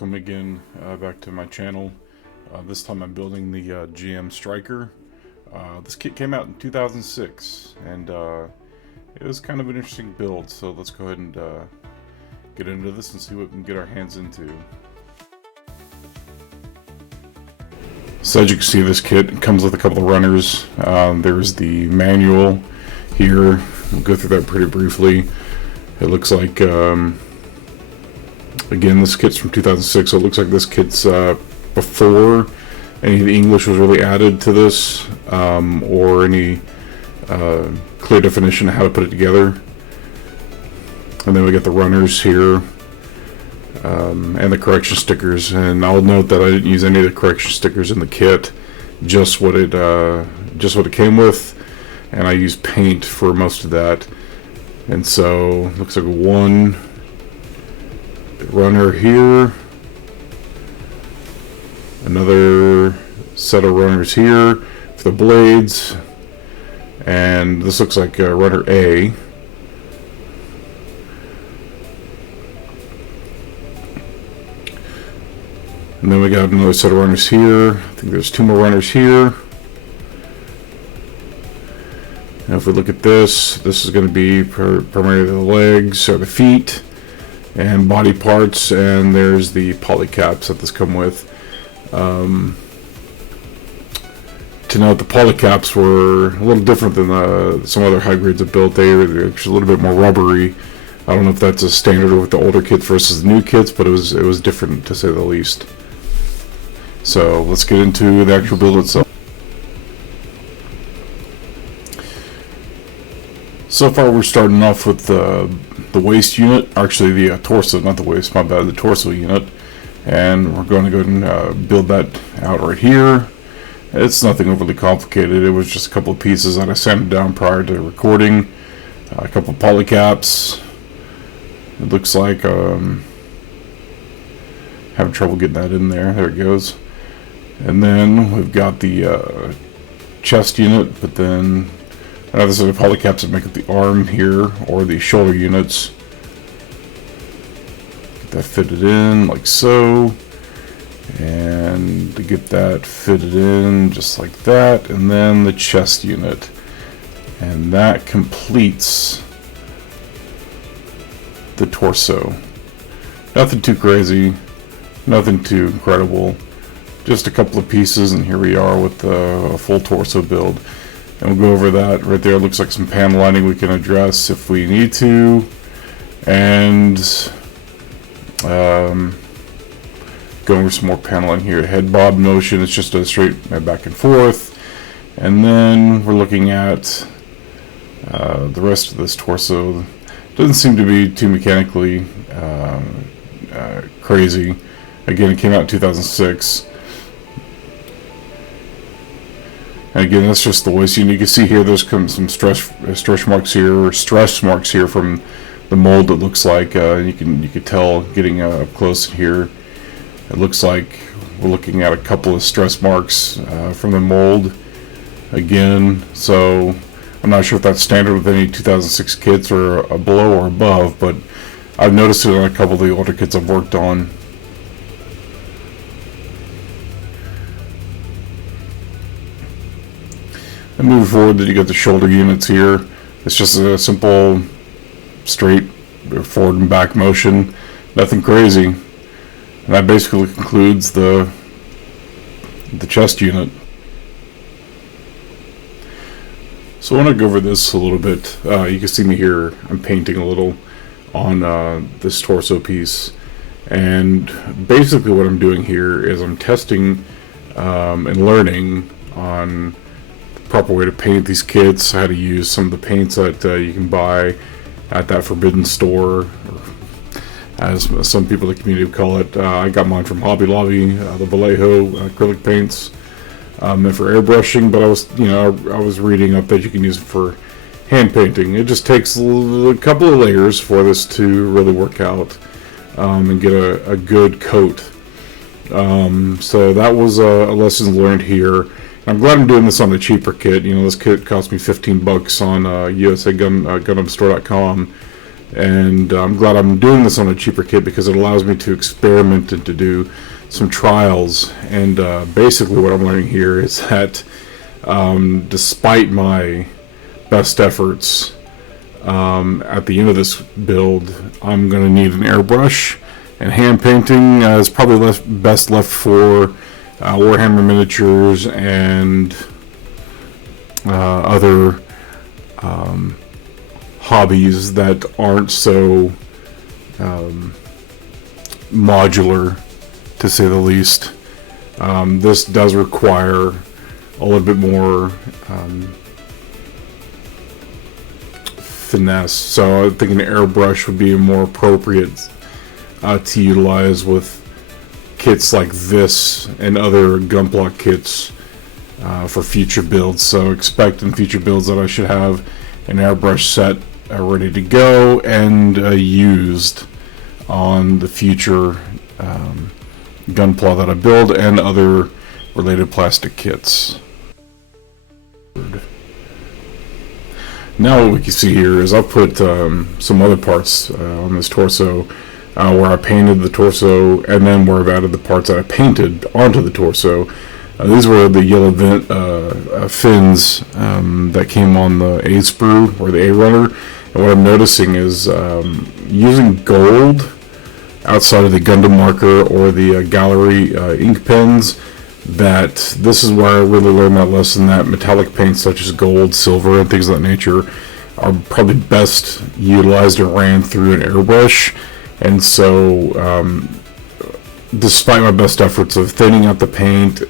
Welcome again back to my channel. This time I'm building the GM Striker. This kit came out in 2006 and it was kind of an interesting build, so let's go ahead and get into this and see what we can get our hands into. So as you can see, this kit comes with a couple of runners. There's the manual here. We'll go through that pretty briefly. It looks like again, this kit's from 2006, so it looks like this kit's before any of the English was really added to this, or any clear definition of how to put it together. And then we got the runners here, and the correction stickers. And I'll note that I didn't use any of the correction stickers in the kit, just what it came with, and I used paint for most of that. And so looks like one runner here, another set of runners here for the blades, and this looks like runner A. And then we got another set of runners here. I think there's two more runners here. Now if we look at this is going to be primarily the legs or the feet and body parts, and there's the poly caps that this come with. To note, the poly caps were a little different than some other high grades of built. They're actually a little bit more rubbery. I don't know if that's a standard with the older kits versus the new kits, but it was different, to say the least. So let's get into the actual build itself. So far we're starting off with the waist unit, actually the torso, not the waist, my bad, the torso unit. And we're going to go ahead and build that out right here. It's nothing overly complicated. It was just a couple of pieces that I sanded down prior to recording. A couple of poly caps. It looks like having trouble getting that in there. There it goes. And then we've got the chest unit, but then another set of poly caps that make up the arm here, or the shoulder units. Get that fitted in like so, and to get that fitted in just like that, and then the chest unit, and that completes the torso. Nothing too crazy, nothing too incredible, just a couple of pieces, and here we are with a full torso build. And we'll go over that right there. It looks like some panel lining we can address if we need to. And go over some more paneling here. Head bob motion, it's just a straight back and forth. And then we're looking at the rest of this torso. Doesn't seem to be too mechanically crazy. Again, it came out in 2006. And again, that's just the waist unit. You can see here there's some stretch marks here from the mold. It looks like you can tell getting up close here. It looks like we're looking at a couple of stress marks from the mold again. So I'm not sure if that's standard with any 2006 kits or below or above, but I've noticed it on a couple of the older kits I've worked on. And moving forward, then you got the shoulder units here. It's just a simple, straight forward and back motion. Nothing crazy. And that basically concludes the chest unit. So I want to go over this a little bit. You can see me here. I'm painting a little on this torso piece. And basically what I'm doing here is I'm testing and learning on proper way to paint these kits, how to use some of the paints that you can buy at that forbidden store, or as some people in the community call it. I got mine from Hobby Lobby, the Vallejo acrylic paints, and for airbrushing. But I was reading up that you can use it for hand painting. It just takes a couple of layers for this to really work out and get a good coat. So that was a lesson learned here. I'm glad I'm doing this on the cheaper kit. This kit cost me $15 on USAGundamStore.com. And I'm glad I'm doing this on a cheaper kit because it allows me to experiment and to do some trials. And basically what I'm learning here is that despite my best efforts, at the end of this build, I'm going to need an airbrush, and hand painting is probably best left for Warhammer miniatures and other hobbies that aren't so modular, to say the least. This does require a little bit more finesse, so I think an airbrush would be more appropriate to utilize with kits like this and other Gunpla kits for future builds. So expect in future builds that I should have an airbrush set ready to go and used on the future Gunpla that I build and other related plastic kits. Now what we can see here is I put some other parts on this torso where I painted the torso, and then where I've added the parts that I painted onto the torso. These were the yellow fins that came on the A sprue or the A runner. And what I'm noticing is using gold outside of the Gundam marker or the gallery ink pens, that this is where I really learned that lesson, that metallic paints such as gold, silver, and things of that nature are probably best utilized and ran through an airbrush. And so despite my best efforts of thinning out the paint,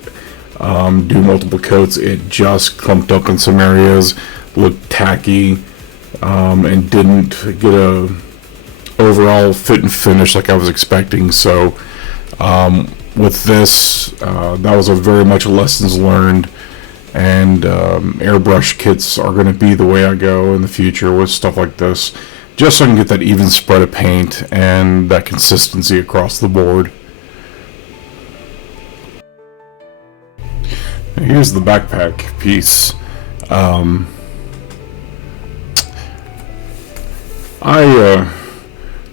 do multiple coats, it just clumped up in some areas, looked tacky, and didn't get a overall fit and finish like I was expecting. So with this, that was a very much lessons learned, and airbrush kits are going to be the way I go in the future with stuff like this, just so I can get that even spread of paint and that consistency across the board. Here's the backpack piece. I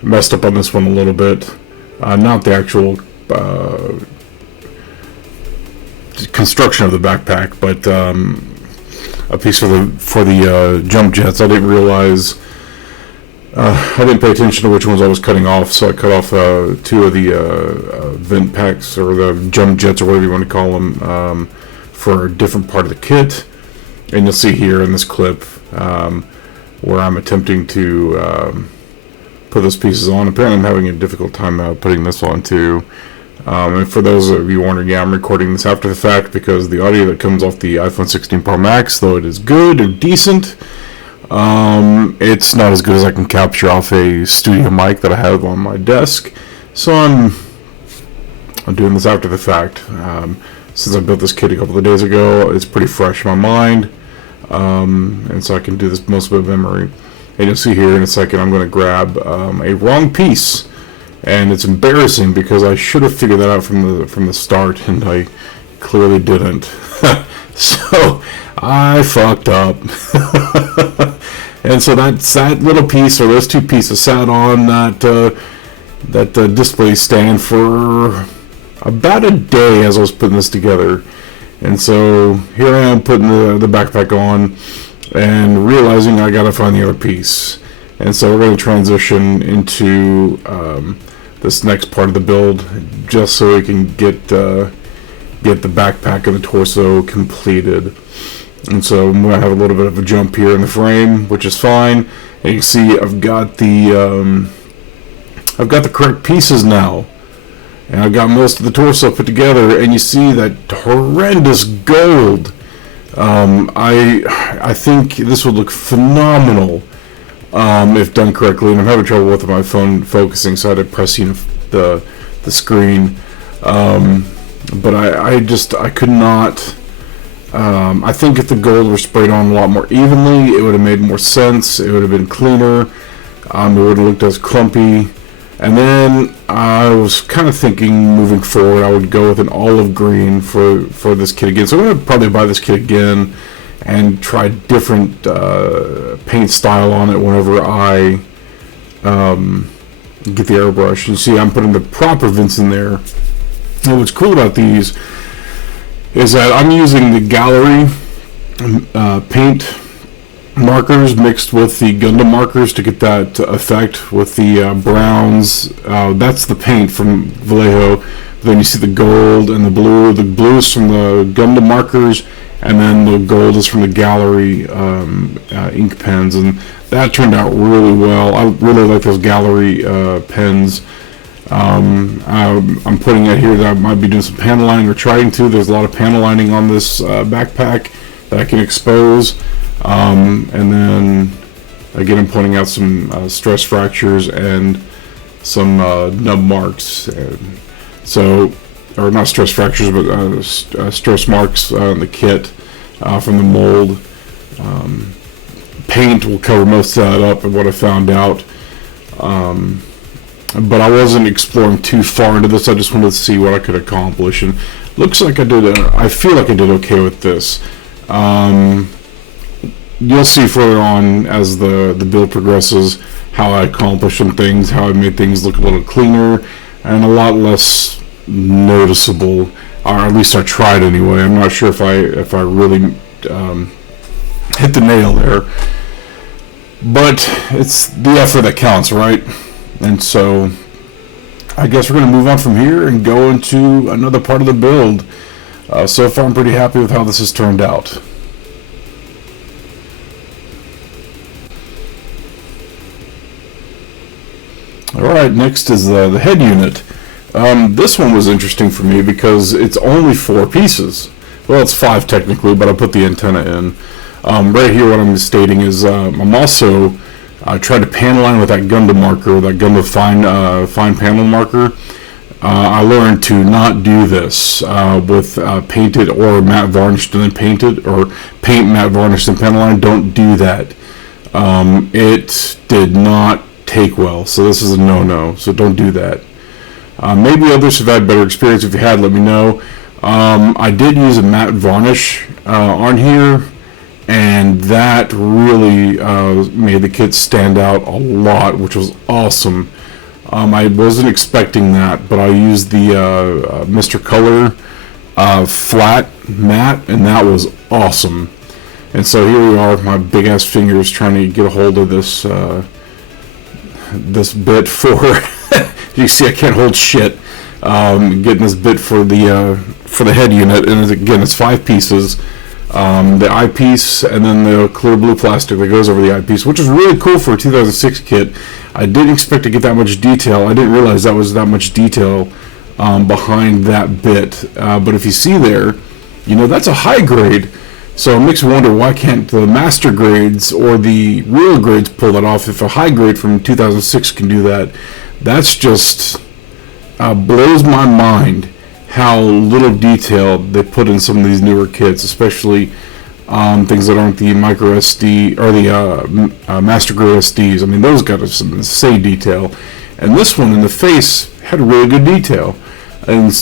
messed up on this one a little bit. Not the actual construction of the backpack, but a piece for the jump jets. I didn't realize. I didn't pay attention to which ones I was cutting off, so I cut off two of the vent packs, or the jump jets, or whatever you want to call them, for a different part of the kit. And you'll see here in this clip where I'm attempting to put those pieces on. Apparently I'm having a difficult time putting this on too. And for those of you wondering, yeah, I'm recording this after the fact because the audio that comes off the iPhone 16 Pro Max, though it is good and decent, it's not as good as I can capture off a studio mic that I have on my desk. So I'm doing this after the fact. Since I built this kit a couple of days ago, it's pretty fresh in my mind, and so I can do this most of it memory. And you'll see here in a second I'm going to grab a wrong piece, and it's embarrassing because I should have figured that out from the start, and I clearly didn't. So I fucked up. And so that little piece, or those two pieces, sat on that display stand for about a day as I was putting this together. And so here I am putting the backpack on and realizing I gotta find the other piece. And so we're going to transition into this next part of the build, just so we can get the backpack and the torso completed. And so I'm going to have a little bit of a jump here in the frame, which is fine. And you can see I've got the correct pieces now, and I've got most of the torso put together. And you see that horrendous gold. I think this would look phenomenal if done correctly. And I'm having trouble with my phone focusing, so I had to press the screen. But I could not. I think if the gold were sprayed on a lot more evenly, it would have made more sense. It would have been cleaner. It would have looked as clumpy. And then I was kind of thinking, moving forward, I would go with an olive green for this kit again. So I'm going to probably buy this kit again and try different paint style on it whenever I get the airbrush. You see I'm putting the proper vents in there. And what's cool about these is that I'm using the gallery paint markers mixed with the Gundam markers to get that effect with the browns. That's the paint from Vallejo. Then you see the gold and the blue. The blue is from the Gundam markers, and then the gold is from the gallery ink pens, and that turned out really well. I really like those gallery pens. I'm putting it here that I might be doing some panel lining or trying to. There's a lot of panel lining on this backpack that I can expose. And then again, I'm pointing out some stress fractures and some nub marks. So, or not stress fractures, but stress marks on the kit from the mold. Paint will cover most of that up, and what I found out. But I wasn't exploring too far into this. I just wanted to see what I could accomplish, and looks like I did. I feel like I did okay with this. You'll see further on as the build progresses how I accomplished some things, how I made things look a little cleaner and a lot less noticeable, or at least I tried anyway. I'm not sure if I really hit the nail there, but it's the effort that counts, right? And so I guess we're going to move on from here and go into another part of the build. So far I'm pretty happy with how this has turned out. Alright, next is the head unit. This one was interesting for me because it's only 4 pieces. Well, it's 5 technically, but I put the antenna in. Right here what I'm stating is I'm also tried to panel line with that Gundam marker, that Gundam fine panel marker. I learned to not do this with painted or matte varnished and then painted, or paint matte varnished and panel line. Don't do that. It did not take well, so this is a no-no, so don't do that. Maybe others have had better experience. If you had, let me know. I did use a matte varnish on here, and that really made the kit stand out a lot, which was awesome. I wasn't expecting that, but I used the Mr. Color flat matte, and that was awesome. And so here we are, my big ass fingers trying to get a hold of this this bit for you see I can't hold shit, getting this bit for the head unit, and again it's 5 pieces, the eyepiece and then the clear blue plastic that goes over the eyepiece, which is really cool for a 2006 kit. I didn't expect to get that much detail. I didn't realize that was that much detail behind that bit, but if you see there, you know that's a high grade. So it makes me wonder, why can't the master grades or the real grades pull that off? If a high grade from 2006 can do that, that's just blows my mind how little detail they put in some of these newer kits, especially things that aren't the micro SD or the master grade SDs. I mean, those got some insane detail, and this one in the face had really good detail, and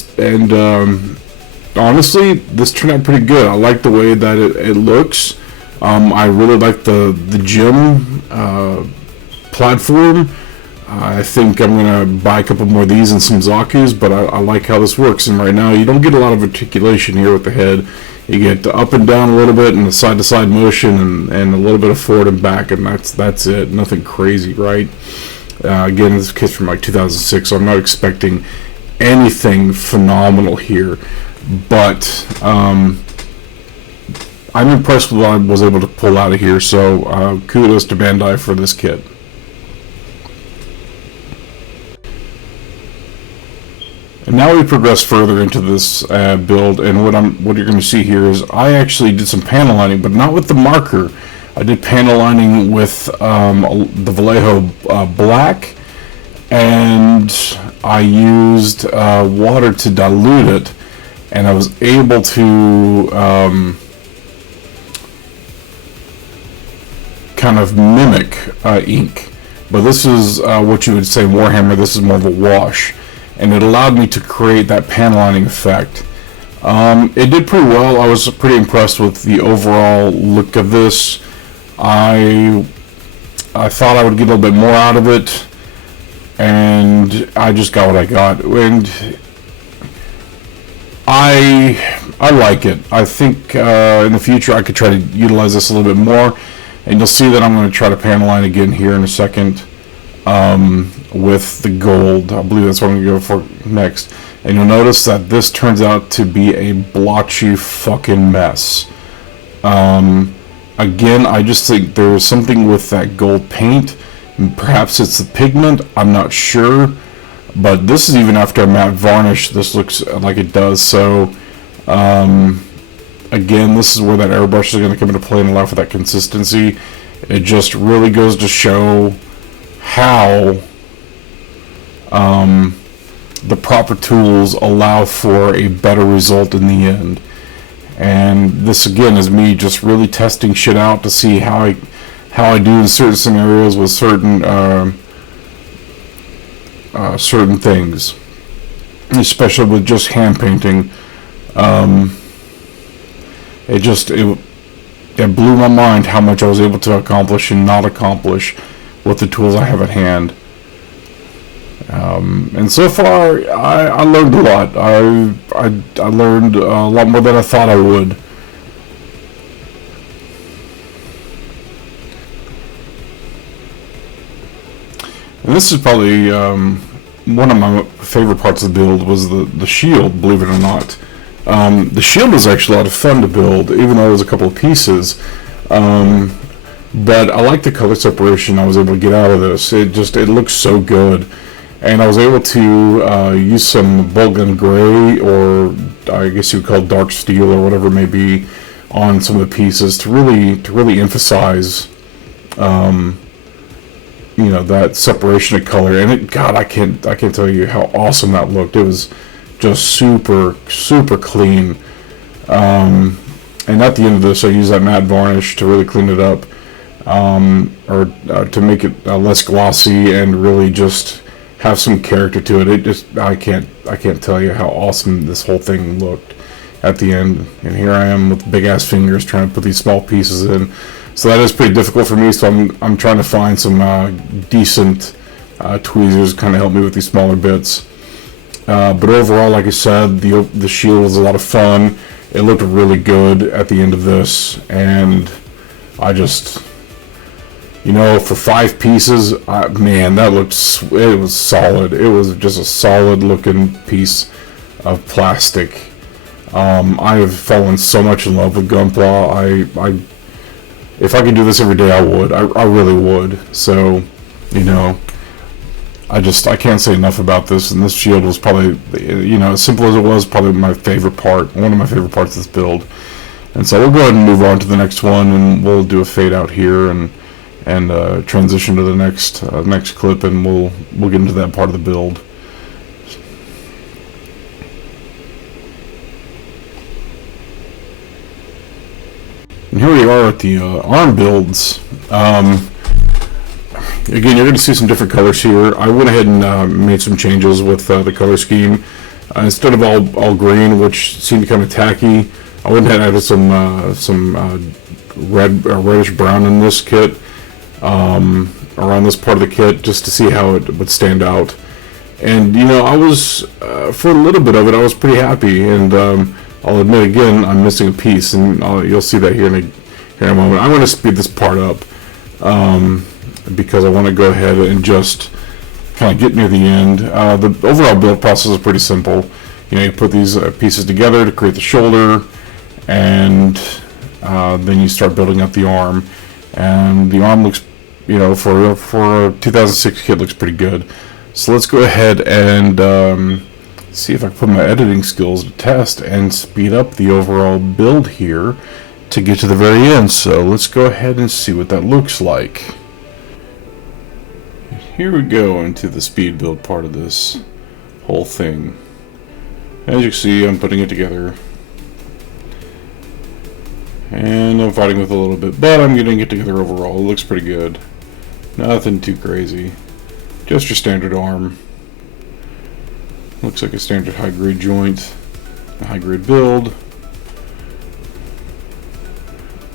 honestly, this turned out pretty good. I like the way that it looks. I really like the gym platform. I think I'm going to buy a couple more of these and some Zaku's, but I like how this works. And right now, you don't get a lot of articulation here with the head. You get the up and down a little bit and the side-to-side motion and a little bit of forward and back, and that's it. Nothing crazy, right? Again, this kit's from like 2006, so I'm not expecting anything phenomenal here. But I'm impressed with what I was able to pull out of here, so kudos to Bandai for this kit. And now we progress further into this build, and what you're going to see here is I actually did some panel lining, but not with the marker. I did panel lining with the Vallejo black, and I used water to dilute it. And I was able to kind of mimic ink. But this is what you would say Warhammer. This is more of a wash. And it allowed me to create that panel lining effect. It did pretty well. I was pretty impressed with the overall look of this. I thought I would get a little bit more out of it. and I just got what I got, and I like it. I think in the future I could try to utilize this a little bit more, and you'll see that I'm going to try to panel line again here in a second with the gold. I believe that's what I'm going to go for next. And you'll notice that this turns out to be a blotchy fucking mess. Again, I just think there's something with that gold paint. Perhaps it's the pigment, I'm not sure. But this is even after a matte varnish, this looks like it does. So, again, this is where that airbrush is going to come into play and allow for that consistency. It just really goes to show how the proper tools allow for a better result in the end. And this again is me just really testing shit out to see how I do in certain scenarios with certain certain things, especially with just hand painting. It blew my mind how much I was able to accomplish and not accomplish with the tools I have at hand. And so far, I learned a lot. I learned a lot more than I thought I would. And this is probably one of my favorite parts of the build was the shield, believe it or not. The shield was actually a lot of fun to build, even though it was a couple of pieces. But I like the color separation I was able to get out of this. It looks so good. And I was able to use some Bulgarian gray, or I guess you would call it dark steel or whatever it may be, on some of the pieces to really emphasize, that separation of color. And God, I can't tell you how awesome that looked. It was just super, super clean. And at the end of this, I used that matte varnish to really clean it up, or to make it less glossy and really just have some character to it. I can't tell you how awesome this whole thing looked at the end. And here I am with big ass fingers trying to put these small pieces in. So that is pretty difficult for me. So I'm trying to find some decent tweezers to kind of help me with these smaller bits. But overall, like I said, the shield was a lot of fun. It looked really good at the end of this, and I just, for 5 pieces, man, it was solid. It was just a solid looking piece of plastic. I have fallen so much in love with Gunpla. If I could do this every day, I would. I really would. So, I can't say enough about this. And this shield was probably, as simple as it was, probably my favorite part. One of my favorite parts of this build. And so we'll go ahead and move on to the next one, and we'll do a fade out here and transition to the next clip, and we'll get into that part of the build. And here we are at the arm builds. Again, you're going to see some different colors here. I went ahead and made some changes with the color scheme. Instead of all green, which seemed kind of tacky, I went ahead and added some reddish brown in this kit, around this part of the kit, just to see how it would stand out. And I was for a little bit of it, I was pretty happy. And I'll admit again, I'm missing a piece, and you'll see that here in a moment. I'm going to speed this part up because I want to go ahead and just kind of get near the end. The overall build process is pretty simple. You put these pieces together to create the shoulder, and then you start building up the arm. And the arm looks, for a 2006 kit, looks pretty good. So let's go ahead and see if I can put my editing skills to test and speed up the overall build here to get to the very end. So let's go ahead and see what that looks like. Here we go into the speed build part of this whole thing. As you can see, I'm putting it together, and I'm fighting with it a little bit, but I'm getting it together overall. It looks pretty good. Nothing too crazy. Just your standard arm. Looks like a standard high-grade joint, a high-grade build.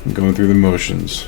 I'm going through the motions.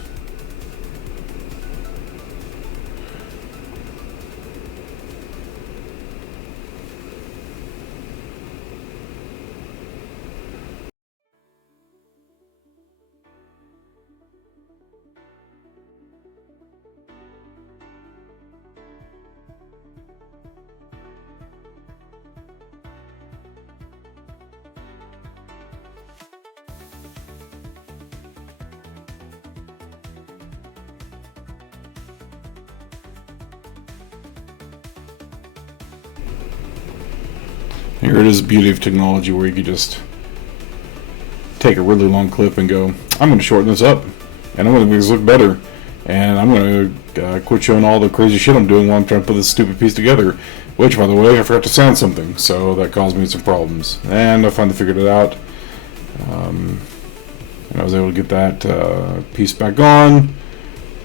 Here it is, the beauty of technology, where you could just take a really long clip and go, I'm going to shorten this up, and I'm going to make this look better, and I'm going to quit showing all the crazy shit I'm doing while I'm trying to put this stupid piece together, which, by the way, I forgot to sand something, so that caused me some problems, and I finally figured it out, and I was able to get that piece back on,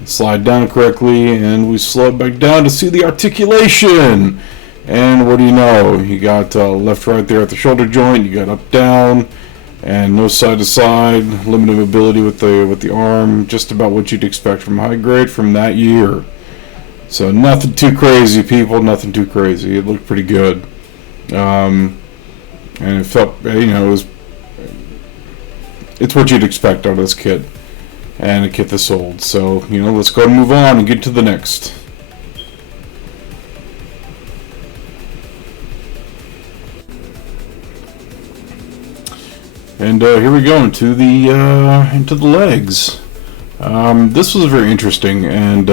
slide down correctly, and we slow it back down to see the articulation. And what do you know? You got left, right there at the shoulder joint. You got up, down, and no side to side. Limited mobility with the arm. Just about what you'd expect from high grade from that year. So nothing too crazy, people. Nothing too crazy. It looked pretty good, and it felt, it's what you'd expect out of this kit, and a kit that's sold. So let's go ahead and move on and get to the next. And here we go into the legs. This was very interesting, and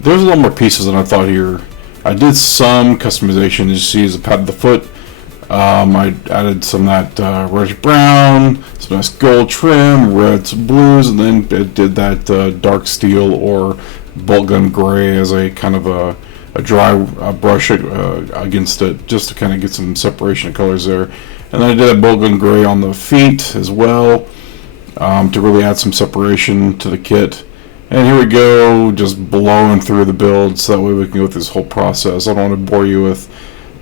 there's a lot more pieces than I thought here. I did some customization, as you see, as a pad of the foot. I added some of that reddish brown, some nice gold trim, reds, blues, and then it did that dark steel or bolt gun gray as a kind of a dry brush against it, just to kind of get some separation of colors there. And then I did a bolt gun gray on the feet as well, to really add some separation to the kit. And here we go, just blowing through the build, so that way we can go through this whole process. I don't want to bore you with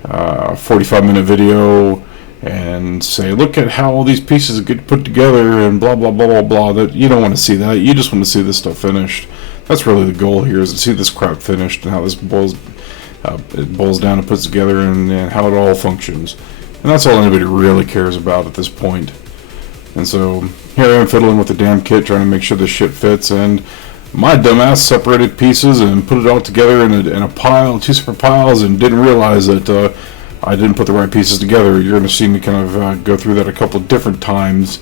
a 45-minute video and say, look at how all these pieces get put together and blah blah blah blah blah. That you don't want to see that. You just want to see this stuff finished. That's really the goal here, is to see this crap finished and how this boils down and puts together, and how it all functions. And that's all anybody really cares about at this point. And so here I am fiddling with the damn kit, trying to make sure this shit fits, and my dumbass separated pieces and put it all together in a pile, two separate piles, and didn't realize that I didn't put the right pieces together. You're going to see me kind of go through that a couple of different times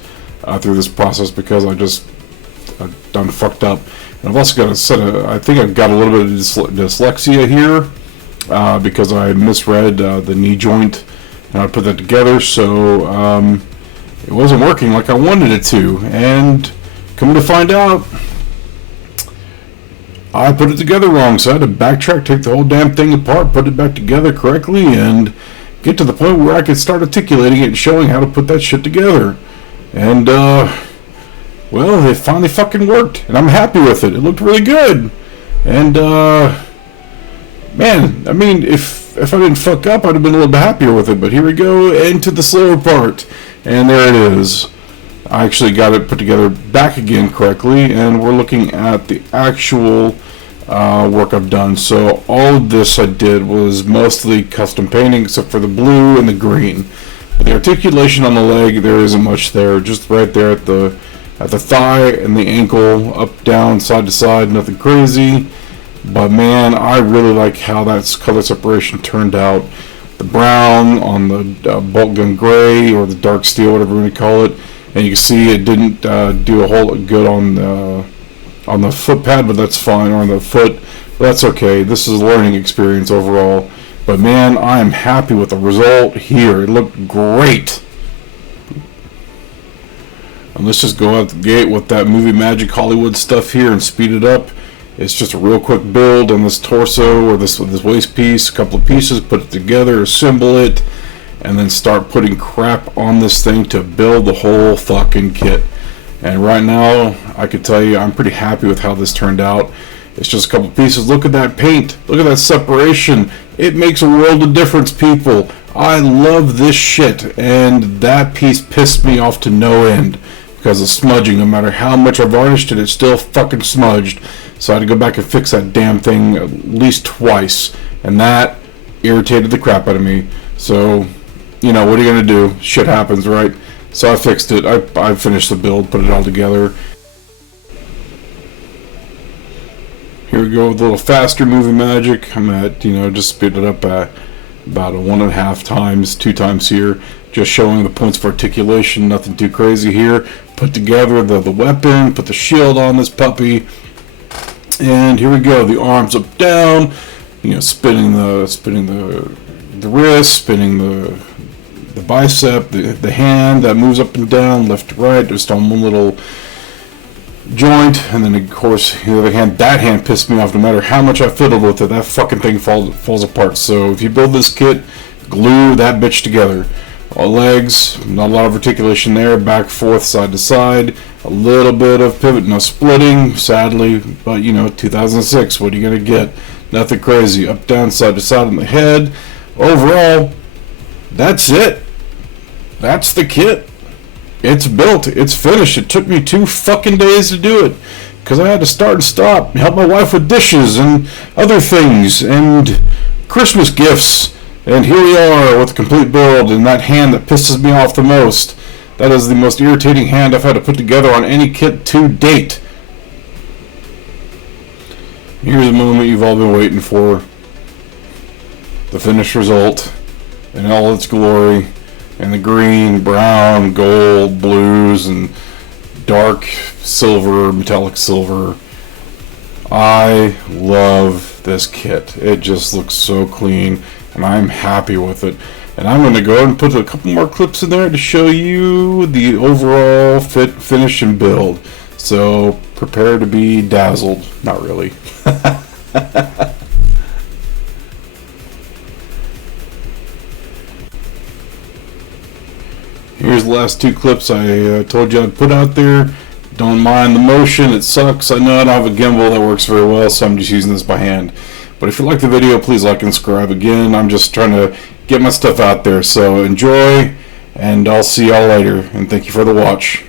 through this process, because I just done fucked up. And I've also got a set of, I think I've got a little bit of dyslexia here, because I misread the knee joint, and I put that together, so it wasn't working like I wanted it to. And come to find out, I put it together wrong, so I had to backtrack, take the whole damn thing apart, put it back together correctly, and get to the point where I could start articulating it and showing how to put that shit together. And well, it finally fucking worked, and I'm happy with it. It looked really good. And man, I mean, if I didn't fuck up, I'd have been a little bit happier with it. But here we go into the slower part, and there it is. I actually got it put together back again correctly, and we're looking at the actual work I've done. So all of this I did was mostly custom painting, except for the blue and the green. But the articulation on the leg, there isn't much there. Just right there at the thigh and the ankle, up, down, side to side, nothing crazy. But man, I really like how that color separation turned out. The brown on the bolt gun gray, or the dark steel, whatever you call it. And you can see it didn't do a whole lot good on the foot pad, but that's fine, or on the foot. But that's okay. This is a learning experience overall. But man, I am happy with the result here. It looked great. And let's just go out the gate with that movie magic Hollywood stuff here and speed it up. It's just a real quick build on this torso, or this waist piece, a couple of pieces, put it together, assemble it, and then start putting crap on this thing to build the whole fucking kit. And right now, I could tell you, I'm pretty happy with how this turned out. It's just a couple of pieces. Look at that paint. Look at that separation. It makes a world of difference, people. I love this shit. And that piece pissed me off to no end because of smudging. No matter how much I varnished it, it's still fucking smudged. So I had to go back and fix that damn thing at least twice. And that irritated the crap out of me. So, what are you going to do? Shit happens, right? So I fixed it. I finished the build, put it all together. Here we go with a little faster movie magic. I'm at, just speed it up at about 1.5 times, 2 times here. Just showing the points of articulation, nothing too crazy here. Put together the weapon, put the shield on this puppy. And here we go, the arms up down, spinning the the wrist, spinning the bicep, the hand that moves up and down, left to right, just on one little joint, and then of course the other hand. That hand pissed me off. No matter how much I fiddled with it, that fucking thing falls apart. So if you build this kit, glue that bitch together. Legs, not a lot of articulation there, back, forth, side to side, a little bit of pivot, no splitting, sadly, but 2006, what are you gonna get? Nothing crazy. Up, down, side to side on the head. Overall, that's it. That's the kit. It's built. It's finished. It took me 2 fucking days to do it, because I had to start and stop, help my wife with dishes and other things, and Christmas gifts. And here we are with a complete build, and that hand that pisses me off the most. That is the most irritating hand I've had to put together on any kit to date. Here's a moment you've all been waiting for. The finished result in all its glory. And the green, brown, gold, blues, and dark silver, metallic silver. I love this kit. It just looks so clean, and I'm happy with it. And I'm going to go ahead and put a couple more clips in there to show you the overall fit, finish, and build. So prepare to be dazzled. Not really. Here's the last 2 clips I told you I'd put out there. Don't mind the motion, it sucks. I know I don't have a gimbal that works very well, so I'm just using this by hand. But if you like the video, please like and subscribe. Again, I'm just trying to get my stuff out there. So enjoy, and I'll see y'all later. And thank you for the watch.